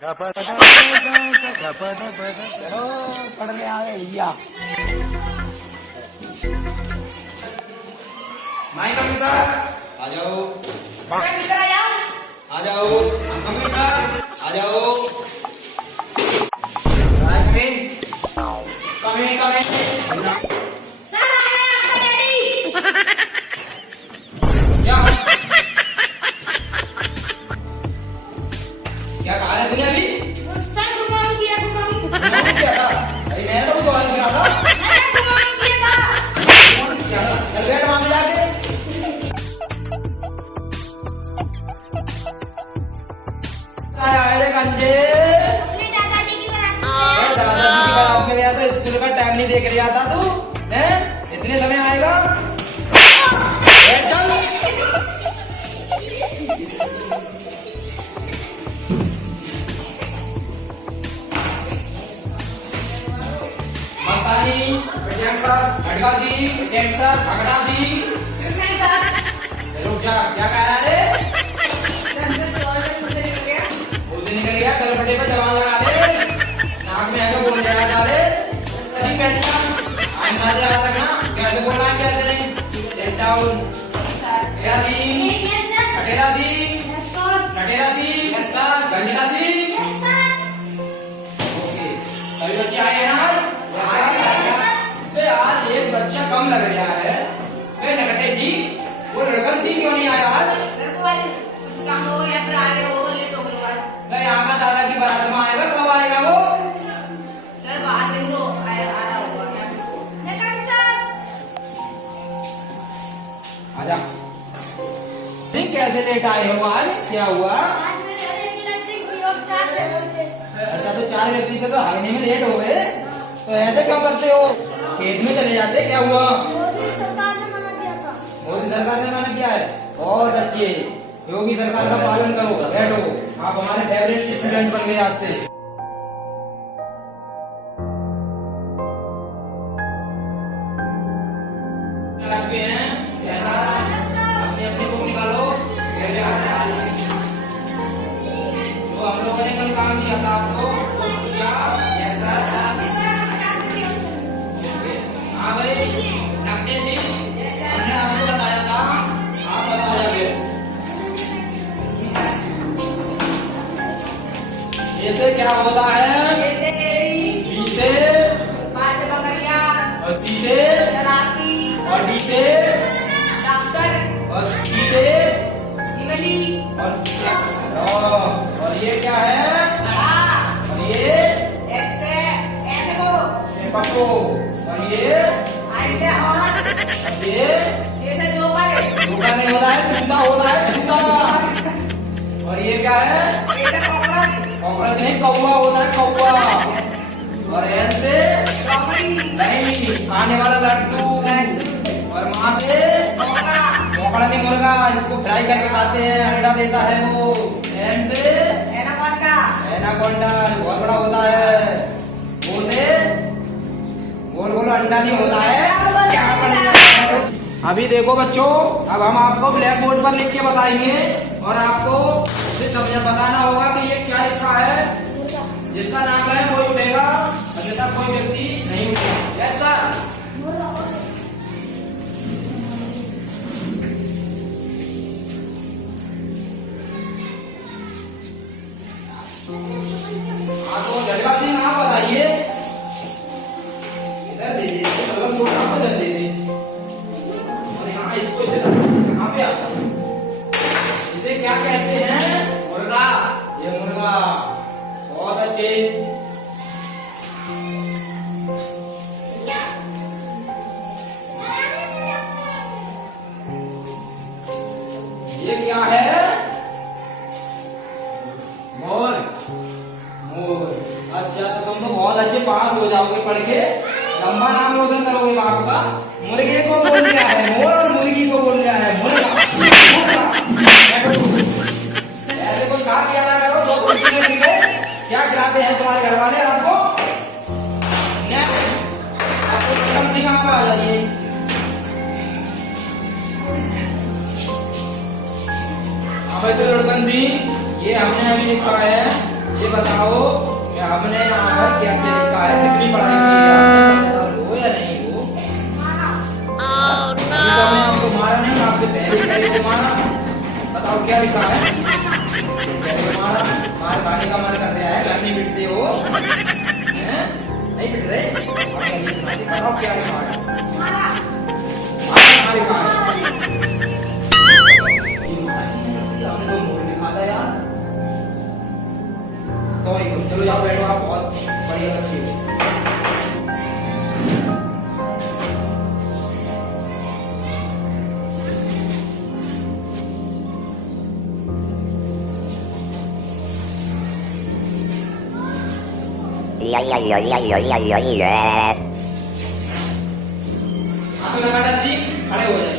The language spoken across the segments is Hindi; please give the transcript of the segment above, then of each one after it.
चलो पढ़ने आ गए भैया। माई मम्मी सर आ जाओ। आ जाओ मम्मी सर आ जाओ। कमिंग कमिंग सर आ गए आपका डैडी। क्या कहा है तूने अभी? सर गुड मॉर्निंग किया, गुड मॉर्निंग क्या था? अरे मैंने तो कुछ और किया था। गुड मॉर्निंग किया था। चल बैठ वहां पे जाके। क्या आए रे गंजे? अपने दादाजी की बारात में दादाजी की बारात में गया तो स्कूल का टाइम नहीं देख रहा था तू? हैं? इतने समय आएगा? बैठ चल। मस्तानी, प्रेसिडेंट सर, लड़का जी, प्रेसिडेंट सर, भगड़ा जी। रुक जा, क्या कह रहा है? मुझे निकल गया, कल बटे पे जवान लगा दे। नाक में आकर बोल जाएगा जा रे। नहीं बैठ जा, अंदाजा याद रखना, कैसे बोलना है कैसे नहीं। Sit down. Katera Singh, Katera Singh, Katera Singh, Ganjana Singh. Okay, सभी बच्चे आए हैं ना? आज एक बच्चा कम लग रहा है। नकटे जी, वो लड़कन सिंह क्यों नहीं आया आज? कुछ काम हो या फिर आ रहे हो, लेट हो गई बात। यहाँ का दादा की बारात में आएगा, कब आएगा वो? सर बाहर देख लो, आ रहा होगा क्या? सर आजा। नहीं कैसे लेट आए हो आज? क्या हुआ? आज मेरे इलेक्ट्रिक प्रयोग 4 बजे थे। अच्छा तो 4 व्यक्ति थे तो आने में लेट हो गए। तो ऐसे क्यों करते हो? खेत में चले जाते, क्या हुआ? मोदी सरकार ने मना किया था। मोदी सरकार ने मना किया है। बहुत अच्छे, योगी सरकार का पालन करो। बैठो, आप हमारे फेवरेट स्टूडेंट बन गए आज से। क्लास में हैं? अपनी अपनी बुक निकालो। जो हम लोगों ने कल काम दिया था आपको, वो किया? हाँ भाई, नकटे जी, हमने आपको बताया था, आप बताया फिर। ए से क्या होता है? बी से और सी से और डी से और सी से और ये क्या है? और ये पप्पू और ये जोका नहीं होता है, चूता होता है, चूता। और ये क्या है? कॉकरोच नहीं, कौवा होता है, कौवा। और एन से नहीं, खाने वाला लड्डू। और माँ से मोकड़ा नहीं, मुर्गा, जिसको फ्राई करके खाते हैं, अंडा देता है वो। एन से एनाकोंडा, बहुत बड़ा होता है। वो से गोल गोल अंडा नहीं होता है। क्या पढ़ना? अभी देखो बच्चों, अब हम आपको ब्लैक बोर्ड पर लिख के बताएंगे और आपको समझ बताना होगा कि ये क्या लिखा है। जिसका नाम है वही उठेगा, अन्यथा कोई व्यक्ति नहीं उठेगा। Yes sir. हाँ तो लड़का सिंह आप बताइए। इधर दे दे, कलम छोटा इधर दे दे। और यहाँ इसको इसे यहाँ पे आता, इसे क्या कहते हैं? मुर्गा। ये मुर्गा, बहुत अच्छे। ये क्या है? मोर। मोर, अच्छा तो तुम तो बहुत अच्छे पास हो जाओगे पढ़ के, लंबा नाम रोशन करोगे बाप का। मुर्गे को बोल दिया है मोर और मुर्गी को बोल दिया है मुर्गा। ऐसे कोई खा पिया ना करो, दो कुर्सी में मिले। क्या खिलाते हैं तुम्हारे घर वाले आपको? आपको कम से कम आ जाइए। भाई तो लड़कन जी, ये हमने अभी लिखा है ये बताओ कि हमने यहाँ पर क्या क्या लिखा है, कितनी पढ़ाई की है आपने, समझदार हो या नहीं हो? अभी तो हमने आपको मारा नहीं, आपके पहले कहे को मारा। बताओ क्या लिखा है? पहले को मारा, मार खाने का मन कर रहा है, घर नहीं पिटते हो, हैं? नहीं पिट रहे? बताओ क्या लिखा है? मारा लिखा है। हमने तो मोड़ लिखा था यार। सॉरी, चलो जाओ बैठो, आप बहुत बढ़िया बच्चे हो। Yes. हाथों में काटा सी, खड़े हो जाइए।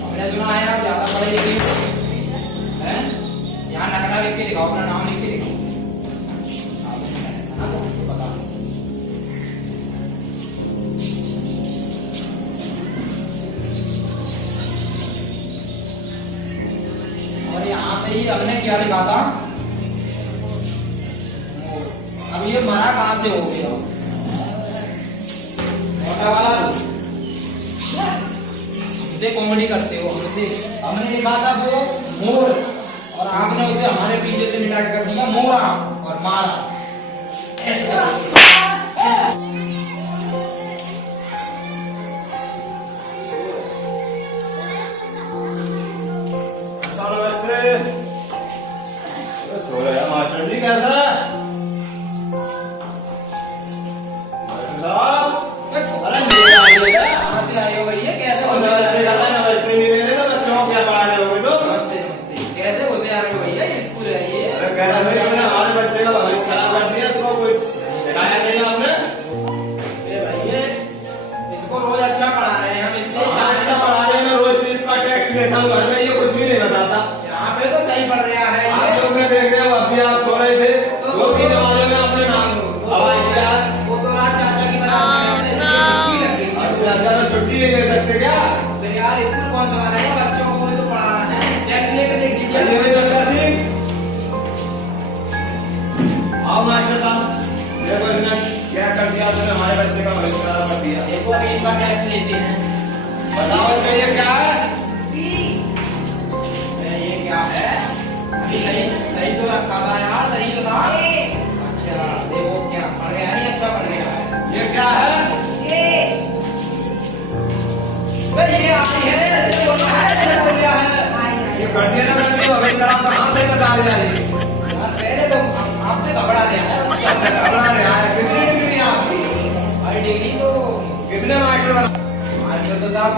हमने सुना है आप ज्यादा पढ़े लिखे हैं, यहाँ नखरा लिख के दिखाओ, अपना नाम लिख के दिखाओ। पता और यहाँ से ही हमने क्या लिखा था? अब ये मरा कहाँ से हो गया? मोटा वाला इसे कॉमेडी करते हो हमसे। हमने लिखा था वो मोर और आपने उसे हमारे पीछे से मिटा कर दिया मोरा और मारा। सो रहे मास्टर जी, कैसा कहाँ से आए हो भैया? कैसे हो? नमस्ते नहीं ले रहे तो बच्चों को क्या पढ़ा रहे हो? तो नमस्ते नमस्ते, कैसे हो से आ रहे हो भैया? स्कूल है ये। कैसा भाई, तुमने हमारे बच्चे का भविष्य खराब कर दिया, इसको कुछ सिखाया नहीं आपने? भैया इसको रोज अच्छा पढ़ा रहे हैं हम, इससे अच्छा पढ़ा रहे हैं, मैं रोज भी इसका टेक्स्ट लेता हूँ घर में, ये कुछ भी नहीं बताता। यहाँ पे तो सही पढ़ रहा है आप लोग मैं देख रहे हो, अभी आप सो रहे थे, दो तीन आवाजों में आपने नाम आवाज दिया। वो तो रात चाचा की बता अच्छा, ज्यादा छुट्टी नहीं ले सकते क्या? यार स्कूल कौन सा है? बच्चों को तो पढ़ाना है, टेक्स्ट लेकर देख लीजिए। अजय भाई डॉक्टर सिंह, आओ मास्टर साहब, देखो इसने क्या कर दिया, तुमने हमारे बच्चे का भविष्य खराब कर दिया। देखो अभी इसका टेस्ट लेते हैं। बताओ इसका ये क्या है? ये क्या है? अभी सही सही तो रखा था यार, सही तो था। अच्छा देखो क्या पढ़ गया नहीं, अच्छा पढ़ गया है। ये क्या है? ये आई है, ऐसे बोल रहा है, ऐसे बोल रहा है। ये बढ़िया ना, मैं भविष्य खराब कहाँ से बता रहा है? यार पहले तो आपसे घबरा गया है। अच्छा, घबरा रहे हैं। कितनी डिग्री है आपकी? भाई डिग्री तो किसने मास्टर बना? मास्टर तो साहब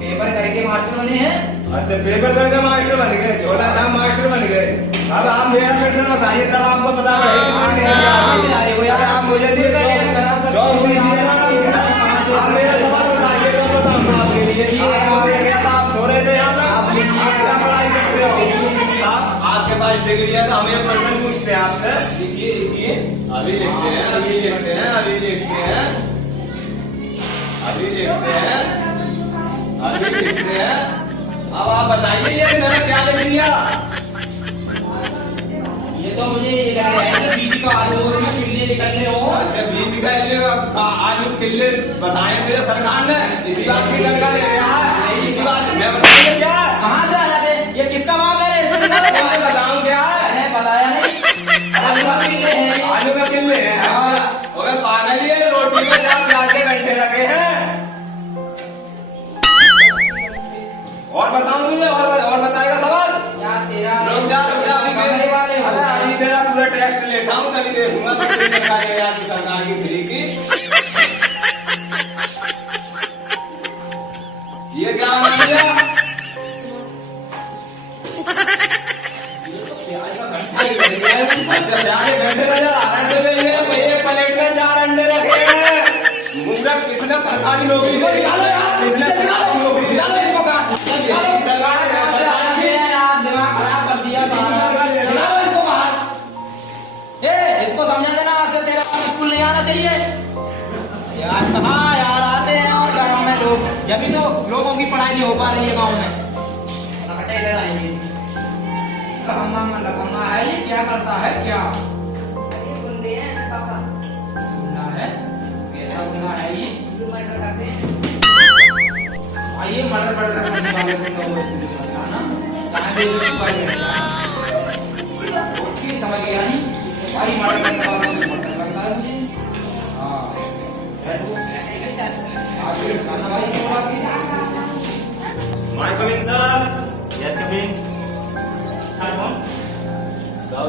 पेपर करके मास्टर बने हैं। अच्छा, पेपर करके मास्टर बन गए, छोटा सा मास्टर बन गए। अब आप मेरा क्वेश्चन बताइए, तब आपको पता रहेगा कितनी डिग्री है आपकी। आप मुझे दिए जॉब दीजिए ना, आप मेरा सवाल बताइए, तो बताऊंगा आपके लिए। आप सो रहे थे यहाँ पे, आप क्या पढ़ाई करते हो? आपके पास डिग्री है तो हम ये प्रश्न पूछते हैं आपसे। लिखिए लिखिए। अभी लिखते हैं, अभी लिखते हैं, अभी लिखते हैं, अभी लिखते हैं, अभी लिखते हैं। अब आप बताइए ये मैंने क्या लिख दिया? ये तो मुझे ये लग रहा है कि बीज का आलू में किले निकलने हो। अच्छा, बीज का आलू किले बताए थे सरकार ने, इसी बात की लड़का ले रहा है। इसी बात मैं बताइए क्या है? कहाँ से आ जाते? ये किसका बाप है? इसमें मैं बताऊं क्या है? मैंने बताया नहीं। आलू का किले हैं। आलू में किले हैं। अच्छा, और पागल ये रोटी में 4 घंटे लगे हैं। और बताऊं तुझे, और बताएगा सवाल? यार तेरा रुक जा, अभी मेरा पूरा टेस्ट लेता हूँ, कभी देखूंगा कितनी सरकारी है आपकी, सरकार की फ्री की। ये क्या बना दिया? अच्छा, प्याज घंटे नजर आ रहे थे, ये प्लेट में 4 अंडे रखे हैं। मुंडा किसने सरकारी नौकरी दी? किसने सरकारी नौकरी दी? इसको कहा दिमाग खराब कर दिया। इसको बाहर, इसको समझा देना, आज से तेरा स्कूल नहीं आना चाहिए। यार कहाँ यार आते हैं और गाँव में लोग, जब भी तो लोगों की पढ़ाई नहीं हो पा रही है गाँव में। आएंगे। लफंगा है ये, क्या करता है क्या? ये गुंडे हैं पापा, गुंडा है, कैसा गुंडा है ये? जो मर्डर करते हैं। आइए मर्डर वर्डर करने वाले गुंडों को इसलिए बताना, कहाँ भी ओके समझ गया नहीं? भाई मर्डर करने वाला से मर्डर करता है मुझे। हाँ बैठो, आगे खाना भाई क्यों बाकी? My coming sir. Yes coming. हाँ कौन? साहब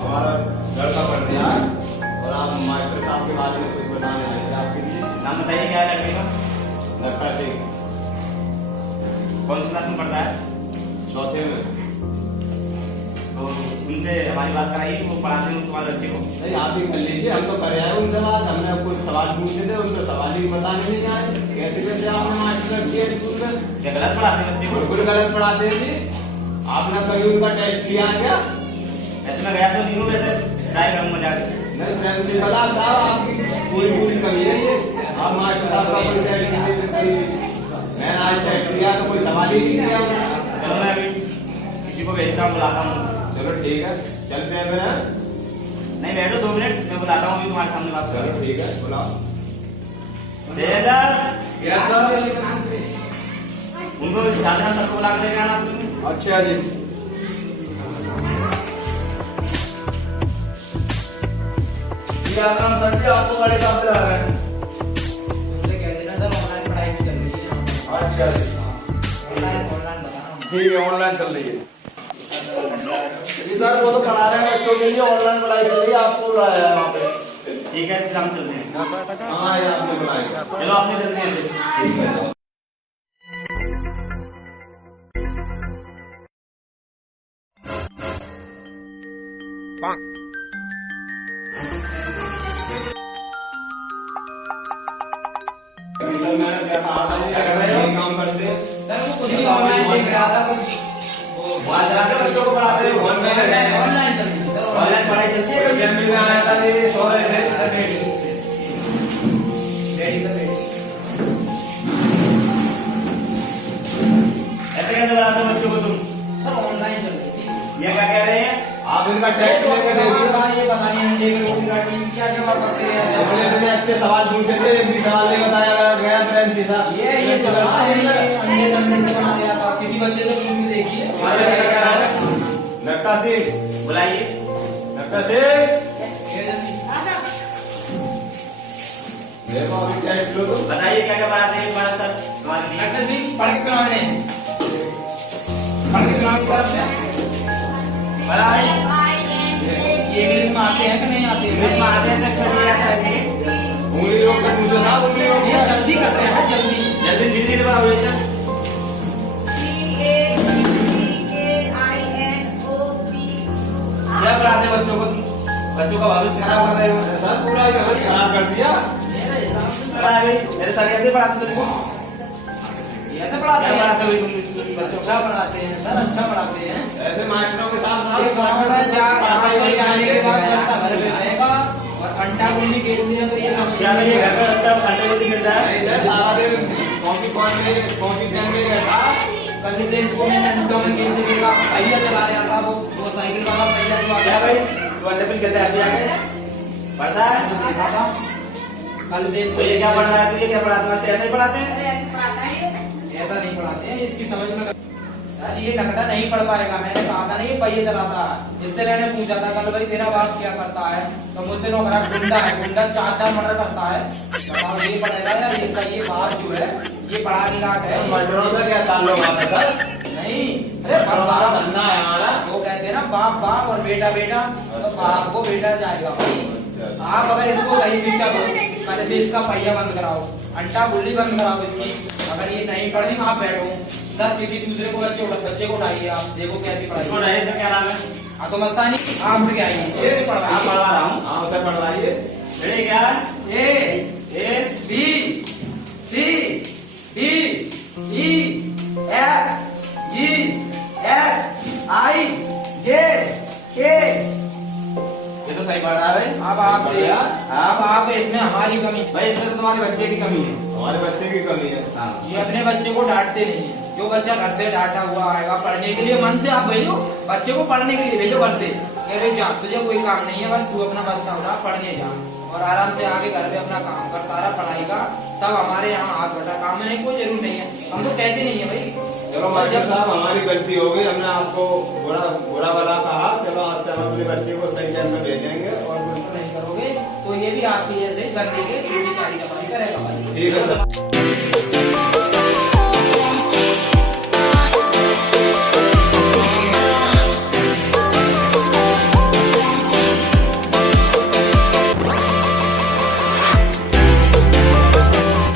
हमारा लड़का पढ़ दिया और आप मास्टर साहब के बारे में कुछ बताने आए थे आपके लिए। नाम बताइए क्या है लड़के का? नक्शा सिंह, कौन सी क्लास में पढ़ रहा है? चौथे में। तो उनसे हमारी बात कराइए, वो पढ़ाते हैं तुम्हारे बच्चे को। नहीं आप ही कर लीजिए, हम तो कर आए उनसे बात। हमने कुछ सवाल पूछे थे, उनको सवाल ही बताने नहीं आए। कैसे कैसे आपने मास्टर किए स्कूल में? क्या गलत पढ़ाते हैं बच्चे को? बिल्कुल गलत पढ़ाते हैं जी। आपने कभी उनका टेस्ट लिया है क्या? ऐसे में गया तो नहीं हूँ, वैसे ट्राई करूँगा जाके। नहीं प्रिंसिपल साहब आपकी पूरी कमी है ये। आप मास्टर साहब का कोई टेस्ट नहीं देते। मैंने आज टेस्ट लिया तो कोई सवाल ही नहीं किया उन्होंने। चलो मैं अभी किसी को भेजता हूँ, बुलाता हूँ। चलो ठीक है, चलते हैं फिर। हैं? नहीं बैठो 2 मिनट, मैं बुलाता हूँ अभी तुम्हारे सामने बात चलो करो। ठीक है, बुलाओ। Yes sir. उनको ज़्यादा सबको बुला के लेके आना आप। अच्छा जी। सर जी आपको बड़े साहब बुला रहे हैं। उनसे कह देना सर ऑनलाइन पढ़ाई भी चल रही है यहाँ पे। अच्छा जी, ऑनलाइन बताना। ठीक है, ऑनलाइन चल रही है जी सर। वो तो पढ़ा रहे हैं बच्चों के लिए, ऑनलाइन पढ़ाई चल रही है। आपको बुलाया है वहाँ पे। ठीक है फिर हम चलते हैं। हाँ ये आपने बुलाया। चलो आपने चलते हैं फिर। ठीक है। सर मैंने क्या कहा था जी, अगर यही काम करते हैं सर वो खुद ही ऑनलाइन देख रहा था कुछ। वहाँ जाकर बच्चों को पढ़ाते हैं। ऑनलाइन चल रही है सर। ऑनलाइन पढ़ाई चलती है। गेम में आया था जी, सो रहे थे। ऐसे कैसे बनाते हो बच्चों को तुम? सर ऑनलाइन चल रही थी। ये क्या कह रहे हैं? आप इनका टेस्ट लेके देखिए। ये पता नहीं अंडे की रोटी का टीम क्या जवाब करते अपने हैं। इतने अच्छे सवाल पूछे थे, एक भी सवाल नहीं बताया गया प्रिंसिपल। ये सवाल है, ये अंडे से बना दिया था किसी बच्चे से पूछ के देखिए। नक्का सिंह, बुलाइए। नक्का सिंह, हाँ सर। देखो अभी टेस्ट लो तुम। बताइए क्या क्या पढ़ाते हैं तुम्हारे सर तुम्हारे लिए? डॉक्टर सिंह पढ़ के सुनाने, पढ़ के सुनाने की तरफ से बड़ा है। ये इंग्लिश में आते हैं कि नहीं आते? इंग्लिश में आते हैं तो अच्छा है। उंगली रोक के पूछो ना, उंगली रोक ये के। जल्दी करते हैं जल्दी। जल्दी धीरे धीरे बताओ बेटा। क्या पढ़ाते हैं बच्चों को तुम? बच्चों का भविष्य खराब कर रहे हो। सर पूरा ही भविष्य खराब कर दिया। पढ़ा गई मेरे सर कैसे पढ़ाते तुमको? ऐसे पढ़ाते क्या हैं? पढ़ाते हो तुम बच्चों को? अच्छा पढ़ाते हैं सर, अच्छा पढ़ाते हैं। ऐसे मास्टरों के साथ ये गाँव में जाने के बाद बच्चा घर पे रहेगा और अंडा गुंडी बेच दिया तो ये समझ क्या ये घर पर बच्चा संडे को नहीं मिलता है? नहीं सर, सारा दिन कॉफी पेन में रहता। कल से इसको मैंने अंडों में खेल देगा, पहिया चला रहा था वो साइकिल वाला पहिया जो आ क्या गया भाई तू अंडे पिल कहता है जाके पढ़ता है? देखा था कल से तो ये क्या पढ़ रहा है? तो ये क्या पढ़ाते हैं? ऐसे ही पढ़ाते हैं? ऐसा नहीं पढ़ाते हैं, इसकी समझ में सर ये टकरा नहीं पढ़ पाएगा। मैंने कहा था ना ये पहिए चलाता है। इससे मैंने पूछा था कल भाई तेरा बाप क्या करता है, तो मुझसे नौकरा गुंडा है, गुंडा 4 मर्डर करता है। बताओ ये पढ़ेगा या इसका ये बाप जो है ये पढ़ा लिखा है। मर्डरों से क्या ताल्लुक आता है सर? नहीं अरे हमारा बाप धंधा है हमारा। वो कहते हैं ना बाप बाप और बेटा बेटा, तो बाप को बेटा जाएगा भाई। आप अगर इसको सही शिक्षा दो, कल से इसका पहिया बंद कराओ, अंडा गुल्ली बंद कराओ इसकी। अगर ये नहीं पढ़ी आप बैठो सर, किसी दूसरे को बच्चे को उठाइए, आप देखो कैसी इसको पढ़ाई। नहीं, इसका क्या नाम है? हाँ तो मस्तानी आप उठ के आइए, ये आप पढ़वाइए। पढ़वा रहा हूँ। हाँ सर पढ़वाइए। रेडी क्या? A B C D E F G H I J K। ये तो सही पढ़ रहा है भाई। अब आप इसमें हमारी कमी भाई इसमें तो तुम्हारे बच्चे की कमी है। हमारे बच्चे की कमी है। ये अपने बच्चे को डांटते नहीं है। जो बच्चा घर से डांटा हुआ आएगा पढ़ने के लिए, मन से आप भेजो बच्चे को, पढ़ने के लिए भेजो घर से, कह रहे जा तुझे कोई काम नहीं है, बस तू अपना बस्ता उठा पढ़ने जा और आराम से आके घर पे अपना काम कर सारा पढ़ाई का, तब हमारे यहाँ हाथ बटा काम में कोई जरूर नहीं है, हम तो कहते नहीं है भाई। चलो मास्टर साहब हमारी गलती हो गई, हमने आपको बुरा भला कहा, चलो आज से हम अपने बच्चे को सही टाइम में भेजेंगे और नहीं करोगे तो ये भी आपकी जैसे गंदी के चोरी चारी करेगा भाई। ठीक है सर।